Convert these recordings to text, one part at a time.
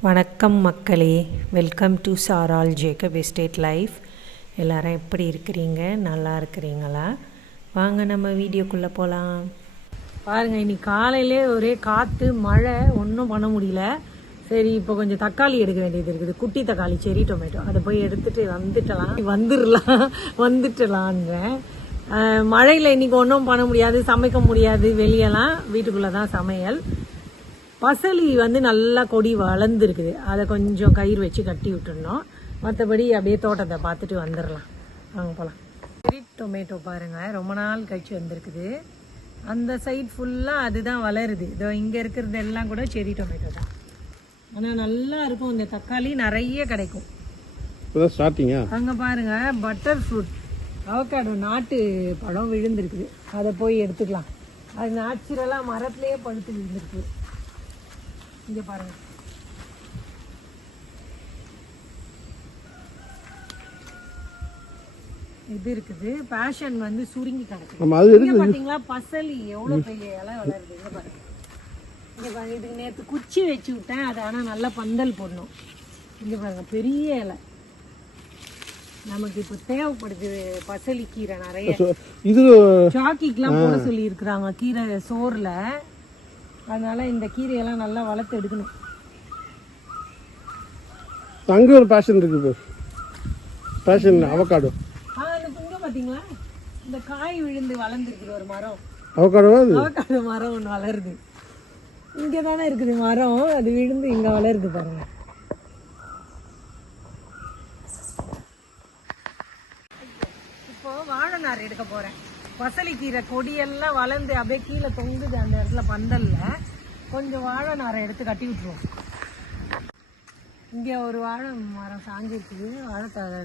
வணக்கம் மக்களே. Welcome to சாரால் ஜேக்கப் எஸ்டேட் லைஃப் எல்லாரும் எப்படி இருக்கிறீங்க? நல்லா இருக்கிறீங்களா? வாங்க நம்ம வீடியோக்குள்ளே போகலாம் பாருங்க இன்னைக்கு காலையிலே ஒரே காற்று மழை ஒன்றும் பண்ண முடியல. சரி இப்போ கொஞ்சம் தக்காளி எடுக்க வேண்டியது இருக்குது. குட்டி தக்காளி செரி டொமேட்டோ. அதை போய் எடுத்துகிட்டு வந்துட்டலாம். வந்துடலாம் வந்துட்டலான்றேன் மழையில் இன்றைக்கி இன்னைக்கு ஒன்றும் பண்ண முடியாது சமைக்க முடியாது. வெளியெல்லாம் வீட்டுக்குள்ளே தான் சமையல். பசலி வந்து நல்லா கொடி வளர்ந்துருக்குது. அதை கொஞ்சம் கயிறு வச்சு கட்டி விட்டுருந்தோம் மற்றபடி அப்படியே தோட்டத்தை பார்த்துட்டு வந்துடலாம். வாங்க போகலாம் ஸ்வீட் டொமேட்டோ பாருங்க. ரொம்ப நாள் கழிச்சு வந்திருக்குது. அந்த சைட் ஃபுல்லாக அதுதான் வளருது. இதோ இங்கே இருக்கிறது எல்லாம் கூட செரி டொமேட்டோ தான். ஆனால் நல்லா இருக்கும். இந்த தக்காளி நிறைய கிடைக்கும். ஸ்டார்டிங்கா அங்கே பாருங்க. பட்டர் ஃப்ரூட் அவக்காடோ நாட்டு பழம் விழுந்திருக்குது. அதை போய் எடுத்துக்கலாம். அது நேச்சுரலாக மரத்துலேயே பழுத்து விழுந்திருக்கு. இங்கே பாருங்க. இது இருக்குது. பேஷன் வந்து சுருங்கி கிடக்குது. நம்ம அது பாத்தீங்களா? பசலி எவ்வளவு பெரிய இலை வளருது. இங்க பாருங்க. இங்க பாருங்க இதுக்கு நேத்து குச்சி வச்சு விட்டேன். அது ஆனா நல்லா பந்தல் போடணும். இங்க பாருங்க பெரிய இலை. நமக்கு இப்போ தேவைப்படுது பசலி கீரை நிறைய. இது சாக்கிக்கெல்லாம் போட சொல்லி இருக்கிறாங்க கீரை சோறுல. அதனால இந்த கீரையெல்லாம் நல்லா வளர்த்து எடுக்கணும். அங்கே ஒரு பேஷன் இருக்கு பேஷன் அவகாடோ ஆ இந்த இங்க பாத்தீங்களா? இந்த காய் விழுந்து வளர்ந்துருக்குது ஒரு மரம். அவகாடோவா அது? அவக்காடு மரம் ஒன்று வளருது. இங்கே தானே இருக்குது மரம். அது விழுந்து இங்கே வளருது பாருங்க. இப்போ வாழை நார் எடுக்க போறேன். பசலி கீரை கொடியெல்லாம் வளர்ந்து அப்படியே கீழே தொங்குது அந்த இடத்துல பந்தல்ல. கொஞ்சம் வாழை நாரை எடுத்து கட்டி விட்டுருவோம். இங்கே ஒரு வாழை மரம் சாஞ்சிருக்குது. வாழைத்தாரு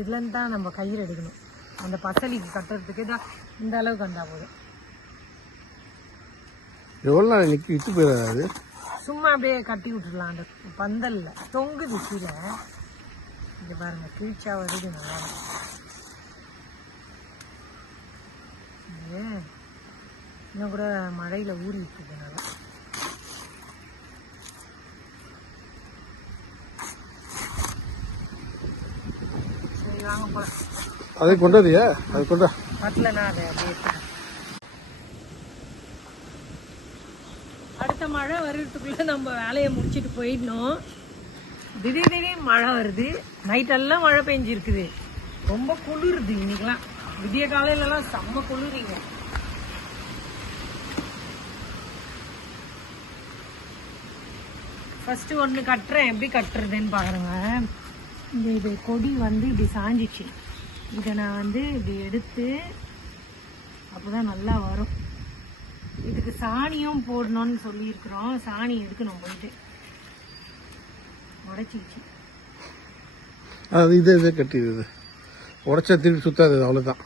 இதுலேருந்து தான் நம்ம கயிறு எடுக்கணும். அந்த பசலிக்கு கட்டுறதுக்கு தான் இந்த அளவுக்கு வந்தால் போதும். எவ்வளோ நாள் நிற்கி விட்டு போயிடாது சும்மா அப்படியே கட்டி விட்டுடலாம் அந்த பந்தல்ல தொங்குது கீழே. இங்க பாருங்க கீழ்ச்சா வருது நல்லா இது இன்னும் கூட மழையில ஊறி இருக்குது நல்லா சரி வாங்க போலாம். அதை கொண்டாதியா அது கொண்டா. பத்தலனா அதை அப்படியே. அடுத்த மழை வர்றதுக்குள்ள நம்ம வேலையை முடிச்சிட்டு போயிடணும். திடீர் திடீர்னு மழை வருது. நைட்டெல்லாம் மழை பெஞ்சிருக்குது. ரொம்ப குளிருது இன்னைக்கெல்லாம். விடிய காலையிலலாம் செம்ம குளிரிங்க. ஃபர்ஸ்ட் ஒன்று கட்டுறேன் எப்படி கட்டுறதுன்னு பாருங்க. இந்த இது கொடி வந்து இப்படி சாஞ்சிச்சு. இதை நான் வந்து இப்படி எடுத்து அப்போதான் நல்லா வரும். இதுக்கு சாணியும் போடணும்னு சொல்லியிருக்கிறோம். சாணி எடுக்கணும் போயிட்டு. உடச்சிச்சு அது இதே இதே கட்டிடுது. உடச்சா திருப்பி சுத்தாது அவ்வளோதான்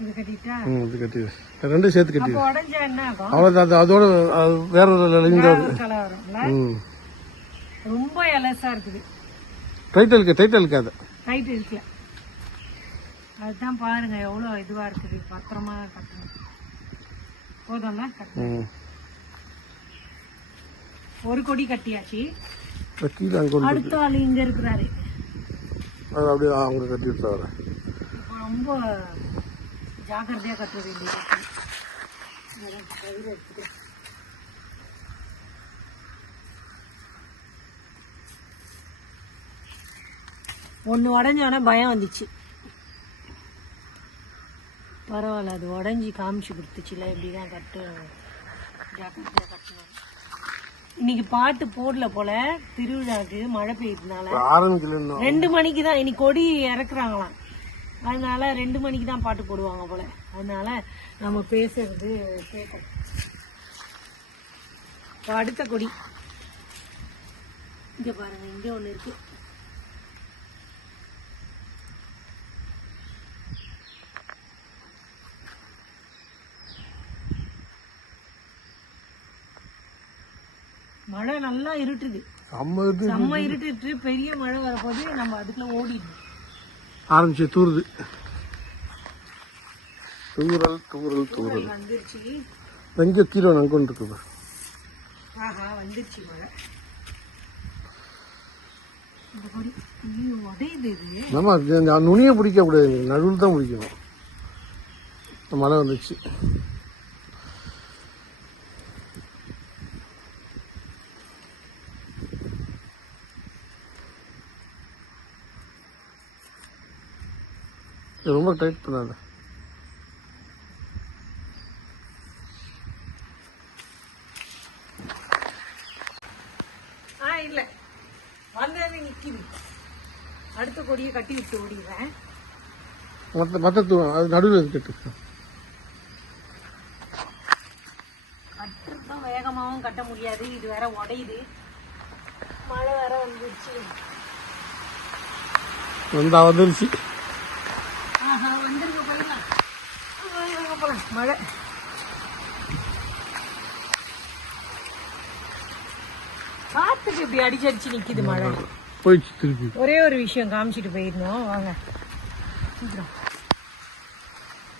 இது கட்டிட்டா? ம் இது கட்டிடு. ரெண்டும் சேர்த்து கட்டிடு. அப்போ உடஞ்சா என்ன ஆகும்? அவ்வளோதான் அது அதோட வேற ஒரு வரும்ல ம். ரொம்ப எலசா இருக்குது. டைட்டலுக்கு டைட்டலுக்கு அது. இருக்குல்ல. அதுதான் பாருங்க எவ்வளோ இதுவா இருக்குது. பத்திரமா கட்டணும். போதும்ல ஒரு கொடி கட்டியாச்சு. அடுத்த ஆள் இங்க இருக்கிறாரு. அது அப்படியே அவங்க கட்டி விட்டு வரேன். இப்போ ரொம்ப ஜாக்கிரதையாக கட்ட வேண்டியது ஒன்று உடஞ்சோடனே பயம் வந்துச்சு. பரவாயில்ல அது உடஞ்சி காமிச்சு கொடுத்துச்சுல இப்படிதான் கட்டு ஜாக்கிரதையாக கட்டணும் இன்னைக்கு பாட்டு போடல போல திருவிழாக்கு மழை பெய்யறதுனால. ஆரம்பிக்கல ரெண்டு மணிக்கு தான் இன்னைக்கு கொடி இறக்குறாங்களாம். அதனால ரெண்டு மணிக்கு தான் பாட்டு போடுவாங்க போல. அதனால நம்ம பேசுறது இப்போ அடுத்த கொடி. இங்க பாருங்க இங்க ஒண்ணு இருக்கு. மழை நல்லா இருட்டுது. செம்ம இருட்டுட்டு பெரிய மழை வரப்போது நம்ம அதுக்குள்ள ஓடிடணும். ஆரம்பிச்சு தூருது. தூரல் தூரல் தூரல் வந்துருச்சு. எங்கே கீழே அங்கே கொண்டு இருக்குது ஆஹா வந்துருச்சு மழை. நம்ம நுனியை பிடிக்க கூடாது. நடுவில் தான் பிடிக்கணும். மழை வந்துச்சு ரொம்ப டைட் பண்ணாத. ஆ இல்லை. வந்தது நிற்கிது அடுத்த கொடியை கட்டி விட்டு ஓடிடுறேன். மற்ற மற்ற தூ- அது நடுவில் இருக்கட்டு கட்டுறதும் வேகமாகவும் கட்ட முடியாது. இது வேற உடையுது. மழை வேற வந்துருச்சு. வந்தா வந்துருச்சு. போலாம் மழை. காத்துக்கு இப்படி அடிச்சு அடிச்சு நிக்குது மழை. போயிடுச்சு திருப்பி. ஒரே ஒரு விஷயம் காமிச்சிட்டு போயிருந்தோம் வாங்க.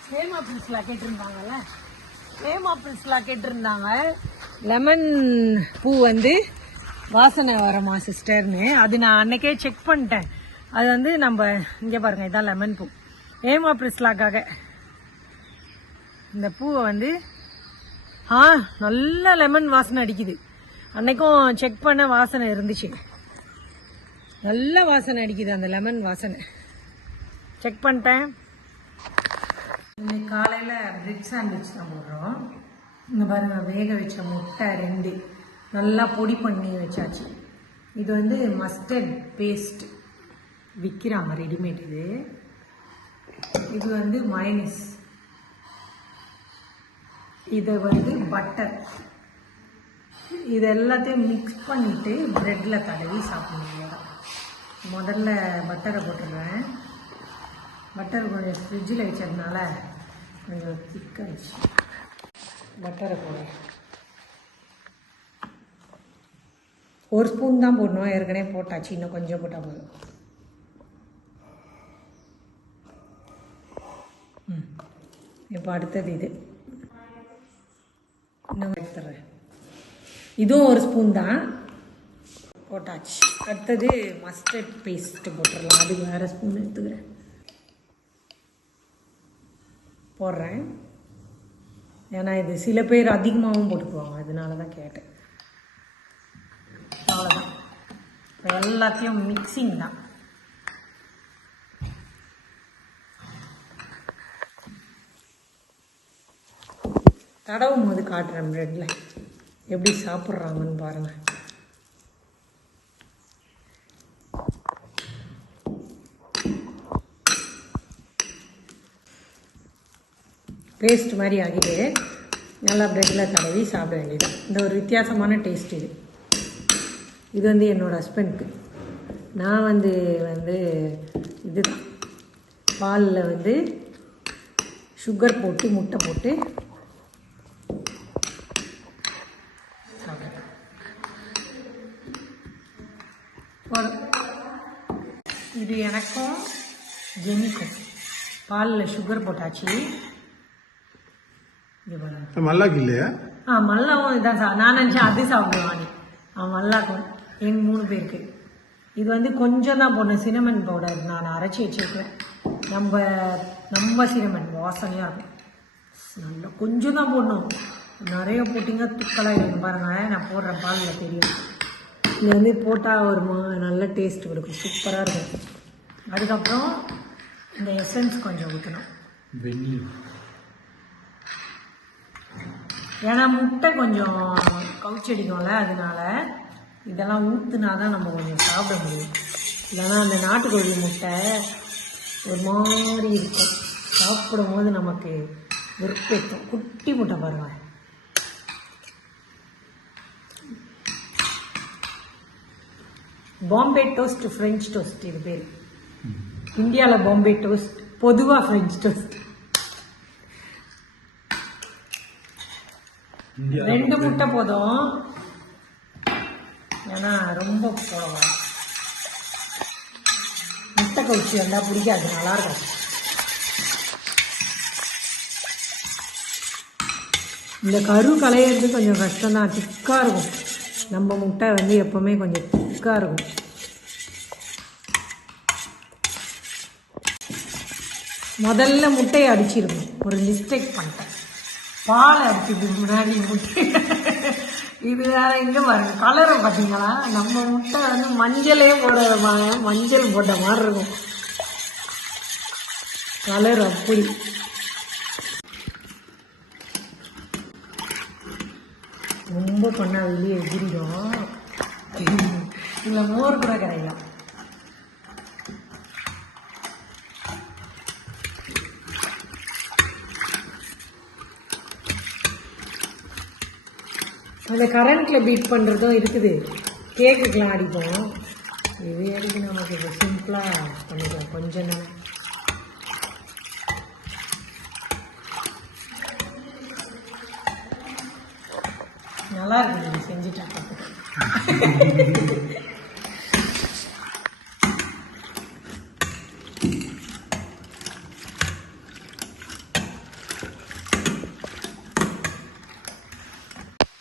சேம் ஆப்பிள்ஸ்லாம் கேட்டிருந்தாங்கல்ல? சேம் ஆப்பிள்ஸ்லாம் கேட்டிருந்தாங்க. லெமன் பூ வந்து வாசனை வரமா சிஸ்டர்னு அது நான் அன்னைக்கே செக் பண்ணிட்டேன். அது வந்து நம்ம இங்கே பாருங்க இதான் லெமன் பூ. ஏமா பிரிஸ்லாக்காக இந்த பூவை வந்து ஆ நல்ல லெமன் வாசனை அடிக்குது. அன்னைக்கும் செக் பண்ண வாசனை இருந்துச்சு. நல்ல வாசனை அடிக்குது அந்த லெமன் வாசனை. செக் பண்ணிட்டேன். இன்னைக்கு காலையில் பிரெட் சாண்ட்விச் தான் போடுறோம். இங்கே பாருங்க வேக வச்ச முட்டை ரெண்டு. நல்லா பொடி பண்ணி வச்சாச்சு. இது வந்து மஸ்டர்ட் பேஸ்ட் விற்கிறாங்க ரெடிமேட் இது. இது வந்து மயனிஸ் இது வந்து பட்டர் இது எல்லாத்தையும் மிக்ஸ் பண்ணிவிட்டு ப்ரெட்டில் தடவி சாப்பிடணும் முதல்ல பட்டரை போட்டுருவேன். பட்டர் கொஞ்சம் ஃப்ரிட்ஜில் வச்சதுனால கொஞ்சம் திக்காயிடுச்சு பட்டரை போடுறேன். ஒரு ஸ்பூன் தான் போடணும். ஏற்கனவே போட்டாச்சு. இன்னும் கொஞ்சம் போட்டால் போதும். ம். இப்போ அடுத்தது இது. இன்னும் எடுத்துறேன். இதுவும் ஒரு ஸ்பூன் தான். போட்டாச்சு. அடுத்தது மஸ்டர்ட் பேஸ்ட்டு போட்டுடலாம் அது வேறு ஸ்பூன் எடுத்துக்கிறேன். போடுறேன். ஏன்னா இது சில பேர் அதிகமாகவும் போட்டுக்குவாங்க. அதனால தான் கேட்டேன் அவ்வளோதான் எல்லாத்தையும் மிக்சிங் தான். தடவும் போது காட்டுறேன் ப்ரெட்டில் எப்படி சாப்பிட்றாங்கன்னு பாருங்கள் பேஸ்ட் மாதிரி ஆகிட்டு நல்லா ப்ரெட்டில் தடவி சாப்பிட வேண்டியது. இந்த ஒரு வித்தியாசமான டேஸ்ட் இது. இது வந்து என்னோடய ஹஸ்பண்ட்க்கு நான் வந்து வந்து இது பாலில் வந்து சுகர் போட்டு முட்டை போட்டு சாப்பிடுவேன் போதும். இது எனக்கும் ஜெனிக்கும். பாலில் சுகர் போட்டாச்சு. மல்லாக்கு இல்லையா? ஆ மல்லாவும் இதான் சா நான் நினச்சேன் அது சாப்பிடுவான் ஆ மல்லாக்கும். எங்க மூணு பேருக்கு. இது வந்து கொஞ்சம் தான் போடணும். சினமன் பவுடர் நான் அரைச்சி வச்சிருக்கேன் நம்ம நம்ம சினமன் வாசனையாக இருக்கும். நல்லா கொஞ்சம் தான் போடணும். நிறைய போட்டிங்க துக்கலாயிடும் பாருங்க. நான் போடுறேன் பாலில் தெரியும். இது வந்து போட்டால் ஒரு நல்ல டேஸ்ட் கொடுக்கும். சூப்பராக இருக்கும். அதுக்கப்புறம் இந்த எசன்ஸ் கொஞ்சம் ஊற்றணும் ஏன்னா முட்டை கொஞ்சம் கவுச்சடிக்கும்ல அதனால இதெல்லாம் ஊற்றுனா தான் நம்ம கொஞ்சம் சாப்பிட முடியும். இல்லைன்னா அந்த நாட்டுக்கோழி முட்டை ஒரு மாதிரி இருக்கும். சாப்பிடும் போது நமக்கு வெறுப்பேற்றும் குட்டி முட்டை பாருங்க. பாம்பே டோஸ்ட் ஃப்ரெஞ்ச் டோஸ்ட் இது பேர். இந்தியாவில் பாம்பே டோஸ்ட் பொதுவாக ஃப்ரெஞ்ச் டோஸ்ட் ரெண்டு முட்டை போதும். ஏன்னா ரொம்ப போடலாம் முட்டை கவுச்சி வந்தால் பிடிக்காது நல்லா இருக்கும். இந்த கரு களையிறது கொஞ்சம் கஷ்டம்தான் திக்காக இருக்கும். நம்ம முட்டை வந்து எப்போவுமே கொஞ்சம் திக்காக இருக்கும். முதல்ல முட்டையை அடிச்சிருக்கணும் ஒரு மிஸ்டேக் பண்ணிட்டேன். பால் அடிச்சதுக்கு முன்னாடி முட்டை இது வேற எங்கே பாருங்க. கலரை பார்த்தீங்களா? நம்ம முட்டை வந்து மஞ்சளே போடுற மா- மஞ்சள் போட்ட மாதிரி இருக்கும். கலர் அப்படி. ரொம்ப பண்ணா வெளியே இல்லை மோர் கூட கிடையாது அந்த கரண்ட்டில் பீட் பண்ணுறதும் இருக்குது. கேக்குக்கெலாம் அடிப்போம். இது எதுக்கு நமக்கு இப்போ சிம்பிளாக பண்ணிக்கலாம். கொஞ்சம் நேரம். நல்லா இருக்குது. நீங்கள் செஞ்சுட்டு இருக்கிறது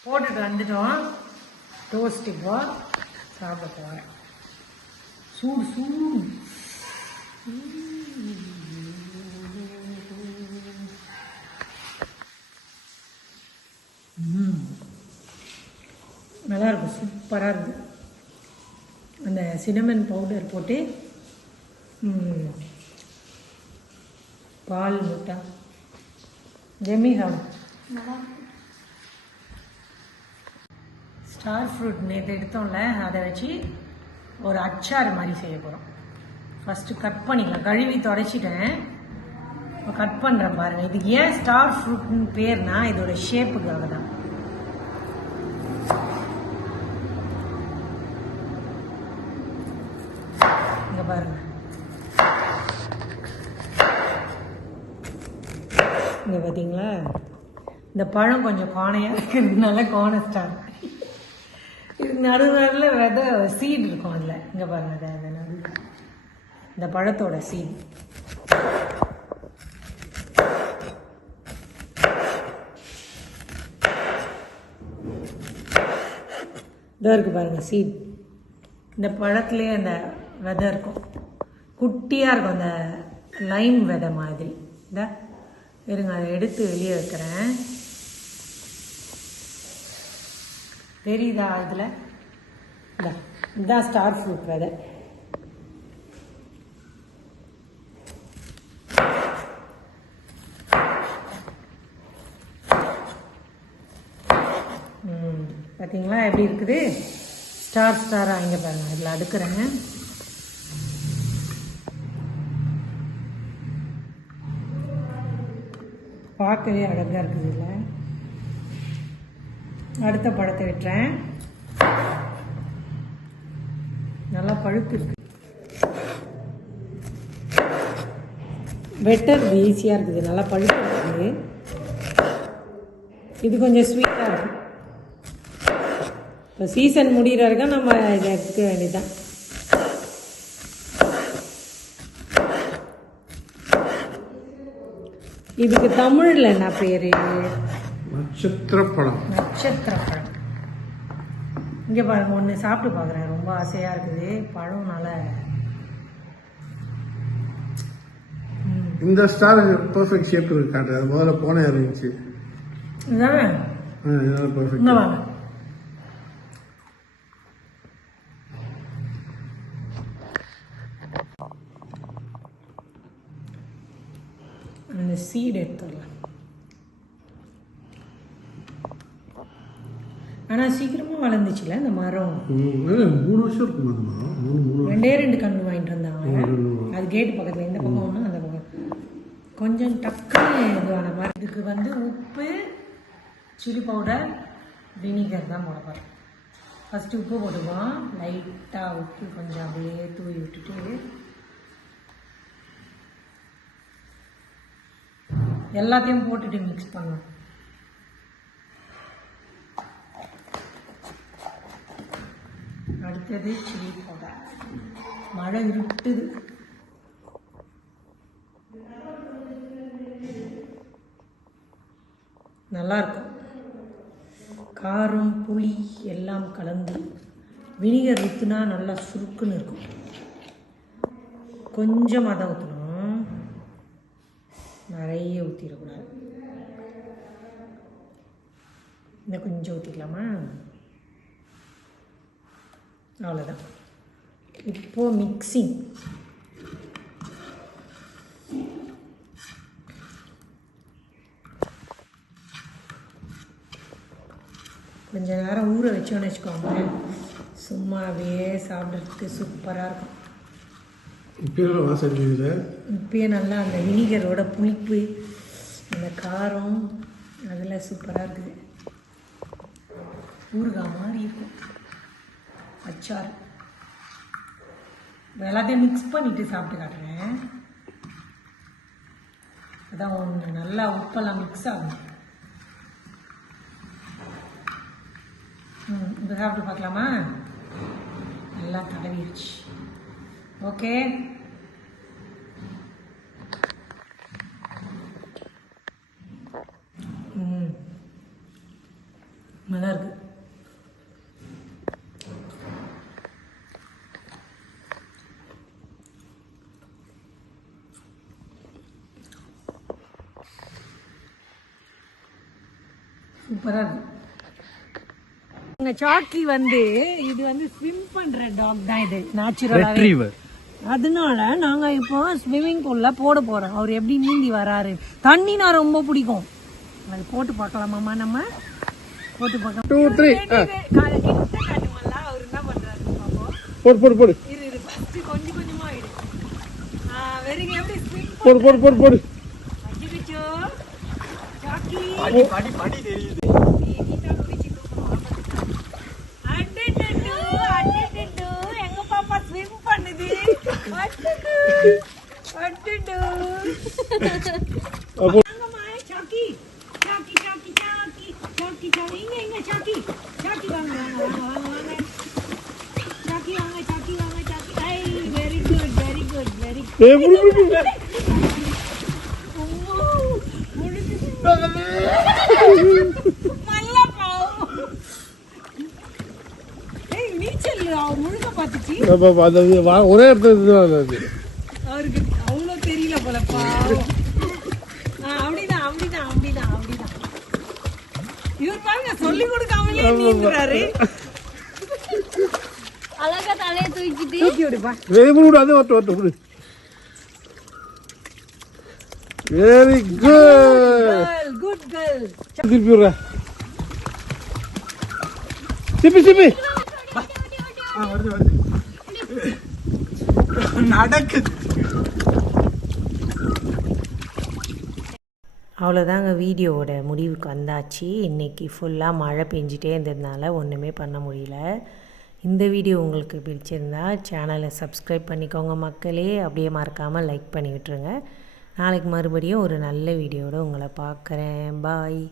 போட்டுட்டு வந்துட்டோம் டோஸ்ட் இப்போ சாப்பிட போகிறேன் சூடு சூடு நல்லா இருக்கும் சூப்பராக இருக்குது அந்த சினமன் பவுடர் போட்டு பால் முட்டை. ஜெமி சாப்பிடும் ஸ்டார் ஃப்ரூட் நேற்று எடுத்தோம்ல அதை வச்சு ஒரு அச்சார் மாதிரி செய்ய போகிறோம் ஃபஸ்ட்டு கட் பண்ணிக்கலாம். கழுவி தொடச்சிட்டேன். இப்போ கட் பண்ணுறேன் பாருங்கள் இதுக்கு ஏன் ஸ்டார் ஃப்ரூட்னு பேர்னா இதோட ஷேப்புக்காக தான். இங்கே பாருங்க. இங்கே பார்த்தீங்களா இந்த பழம் கொஞ்சம் கோணையாக இருக்கிறதுனால கோண ஸ்டார் இது நடு நடுவில் விதை சீட் இருக்கும் அதில் இங்கே பாருங்க அது அந்த இந்த பழத்தோட சீட் இதோ இருக்கு பாருங்க சீட் இந்த பழத்துலேயே அந்த விதை இருக்கும். குட்டியாக இருக்கும் அந்த லைம் விதை மாதிரி. இந்த இருங்க அதை எடுத்து வெளியே வைக்கிறேன். தெரியுதா இதில்? இதுதான் ஸ்டார் ஃப்ரூட் விதை. ம், பார்த்தீங்களா எப்படி இருக்குது? ஸ்டார் ஸ்டாராக இங்கே பாருங்க இதில் அடுக்குறேங்க. பார்க்கவே அழகாக இருக்குது இல்லை அடுத்த பழத்தை விட்டுறேன். நல்லா பழுத்து இருக்கு. வெட்டுறது ஈஸியாக இருக்குது. நல்லா பழுத்து இருக்குது இது கொஞ்சம் ஸ்வீட்டாக இருக்கும் இப்போ சீசன் முடிகிற வரைக்கும் நம்ம இதை எடுத்துக்க வேண்டியதுதான். இதுக்கு தமிழில் என்ன பேர்? நட்சத்திர பழம் நட்சத்திர பழம் இங்கே பாருங்க ஒன்று சாப்பிட்டு பார்க்குறேன் ரொம்ப ஆசையாக இருக்குது. பழம் நல்லா ம். இந்த ஸ்டார் பர்ஃபெக்ட் ஷேப் இருக்கு காட்டுறது அது முதல்ல போனே இருந்துச்சு. இதானே? இதெல்லாம் பர்ஃபெக்ட் அந்த சீடு எடுத்துடலாம். ஆனால் சீக்கிரமாக வளர்ந்துச்சுல இந்த மரம்? மூணு வருஷம் இருக்கும் அது மரம் மூணு மூணு ரெண்டே ரெண்டு கன்று வாங்கிட்டு வந்தாங்க. அது கேட்டு பக்கத்தில் இந்த பக்கம் ஒன்று அந்த பக்கம். கொஞ்சம் டக்குன்னு இதுவான மாதிரி. இதுக்கு வந்து உப்பு சில்லி பவுடர் வினிகர் தான் போட போகிறேன் ஃபஸ்ட்டு உப்பு போட்டுக்குவோம். லைட்டாக உப்பு கொஞ்சம் அப்படியே தூவி விட்டுட்டு. எல்லாத்தையும் போட்டுட்டு மிக்ஸ் பண்ணணும் அடுத்தது சில்லி பவுடர் மழை இருட்டுது. நல்லா இருக்கும் காரம் புளி எல்லாம் கலந்து வினிகர் ஊற்றுனா நல்லா சுருக்குன்னு இருக்கும். கொஞ்சமாக தான் ஊற்றணும் நிறைய ஊற்றிடக்கூடாது இன்னும் கொஞ்சம் ஊற்றிக்கலாமா அவ்வளோதான் இப்போது மிக்சிங் கொஞ்ச நேரம் ஊற வச்சோன்னு வச்சுக்கோங்க சும்மா அப்படியே சாப்பிட்றதுக்கு சூப்பராக இருக்கும். இப்போ வாசம் இப்பயே நல்லா அந்த வினிகரோட புளிப்பு அந்த காரம் அதெல்லாம் சூப்பராக இருக்குது. ஊறுகாய் மாதிரி இருக்கும். அச்சார் எல்லாத்தையும் மிக்ஸ் பண்ணிவிட்டு சாப்பிட்டு காட்டுறேன். அதான் ஒன்று நல்லா உப்பெல்லாம் மிக்ஸ் ஆகும். ம் இப்போ சாப்பிட்டு பார்க்கலாமா? நல்லா தடவிடுச்சு ஓகே. ம் நல்லா இருக்குது சூப்பராக இருக்கு எங்க சாக்கி வந்து இது வந்து ஸ்விம் பண்ற டாக் தான் இது நேச்சுரலாவே அதனால நாங்க இப்போ ஸ்விம்மிங் பூல்ல போட போறோம். அவர் எப்படி நீந்தி வராரு? தண்ணினா ரொம்ப பிடிக்கும். அது போட்டு பார்க்கலாமாம்மா நம்ம? போட்டு பார்க்கலாம். டூ த்ரீ அவர் என்ன பண்றாரு பாப்போம் போடு போடு போடு. இரு இரு ஃபர்ஸ்ட் கொஞ்சம் கொஞ்சமா இடு வெறுங்க எப்படி ஸ்விம் போடு போடு போடு போடு. அஜிகிச்சோ சாக்கி படி படி தெரியுது நீட்டா குடிச்சு தூக்கணும் அடடடோ அடடடோ எங்க பாப்பா ஸ்விம் பண்ணுது அடடோ அடடோ அப்போ வாங்கம்மா சாக்கி சாக்கி சாக்கி சாக்கி சாக்கி சாக்கி இங்க இங்க சாக்கி சாக்கி வாங்க வாங்க வாங்க வாங்க வாங்க சாக்கி வாங்க சாக்கி வாங்க Chakki I very good very good very ஏ புடி புடி புடி. நல்லா பாவம் ஏய் நீச்சல் அவ முழுக்க பார்த்துச்சு அப்ப அப்ப அது அது வா- ஒரே இடத்துல அவருக்கு அவ்வளோ தெரியல போல பாவம் ஆ, அப்படிதான் அப்படிதான் அப்படிதான் அப்படிதான். இவர் பாருங்க சொல்லி கொடுக்காமலே நீந்துறாரு அழகா தலையை தூக்கிட்டு. தூக்கி விடுப்பா வெரி குட் அது வரட்டும் வரட்டும் விடு வெரி குட் குட் கேர்ள் திருப்பி விடுற சிப்பி சிப்பி நடக்குது அவ்வளோதாங்க வீடியோவோட முடிவுக்கு வந்தாச்சு. இன்றைக்கி ஃபுல்லாக மழை பெஞ்சிட்டே இருந்ததுனால ஒன்றுமே பண்ண முடியல. இந்த வீடியோ உங்களுக்கு பிடிச்சிருந்தா சேனலை சப்ஸ்கிரைப் பண்ணிக்கோங்க மக்களே. அப்படியே மறக்காமல் லைக் பண்ணி விட்டுருங்க. நாளைக்கு மறுபடியும் ஒரு நல்ல வீடியோட உங்களை பார்க்குறேன். பாய்